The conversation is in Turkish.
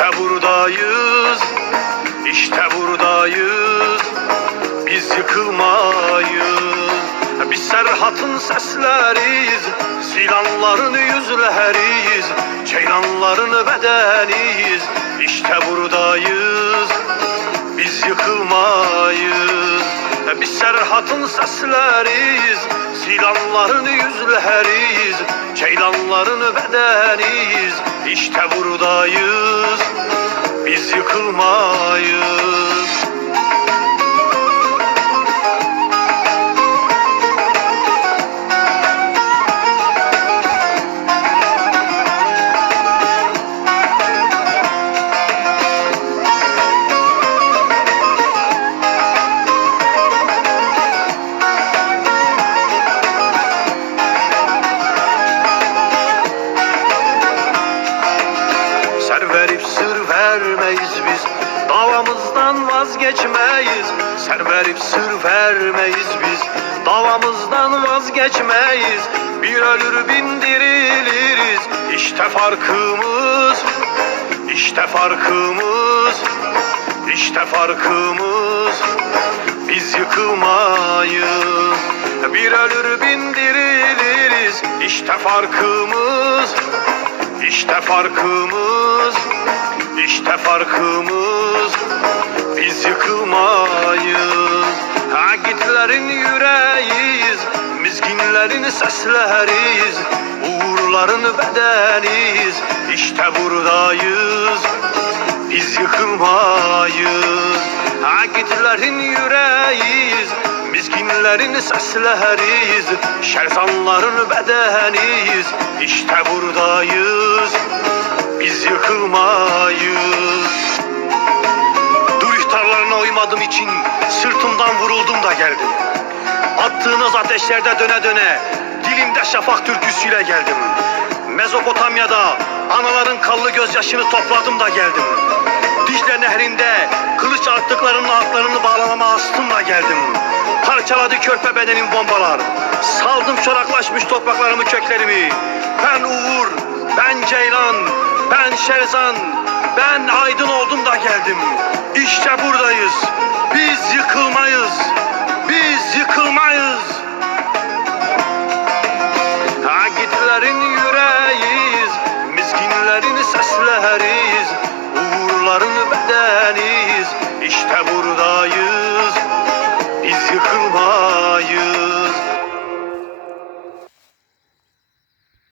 İşte buradayız, işte buradayız. Biz yıkılmayız. Biz Serhat'ın sesleriyiz, Silanların yüzleriyiz, Ceylanların bedeniyiz. İşte buradayız, biz yıkılmayız. Biz Serhat'ın sesleriyiz, Silanların yüzleriyiz, Ceylanların bedeniyiz. İşte buradayız, biz yıkılmayız. Vermeyiz biz. Davamızdan vazgeçmeyiz. Ser verip sır vermeyiz biz. Davamızdan vazgeçmeyiz. Bir ölür bin diriliriz İşte farkımız. İşte farkımız. İşte farkımız. Biz yıkılmayız. Bir ölür bin diriliriz İşte farkımız. İşte farkımız, işte farkımız Biz yıkılmayız. Agitlerin yüreğiyiz Mizginlerin sesleriyiz Uğurların bedeniyiz İşte buradayız Biz yıkılmayız. Agitlerin yüreğiyiz Mizginlerin sesleriyiz. Şerzanların bedeniyiz İşte buradayız uymadığım için Sırtımdan vuruldum da geldim Attığınız ateşlerde döne döne Dilimde şafak türküsüyle geldim Mezopotamya'da Anaların kanlı gözyaşını topladım da geldim Dicle nehrinde kılıç attıklarının altlarını bağlamama astım da geldim. Parçaladı körpe bedenim bombalar. Saldım çoraklaşmış topraklarımı köklerimi. Ben Uğur, ben Ceylan, ben Şerzan, ben aydın oldum da geldim. İşte buradayız. Biz yıkılmayız. Biz yıkılmayız. Ha gittilerin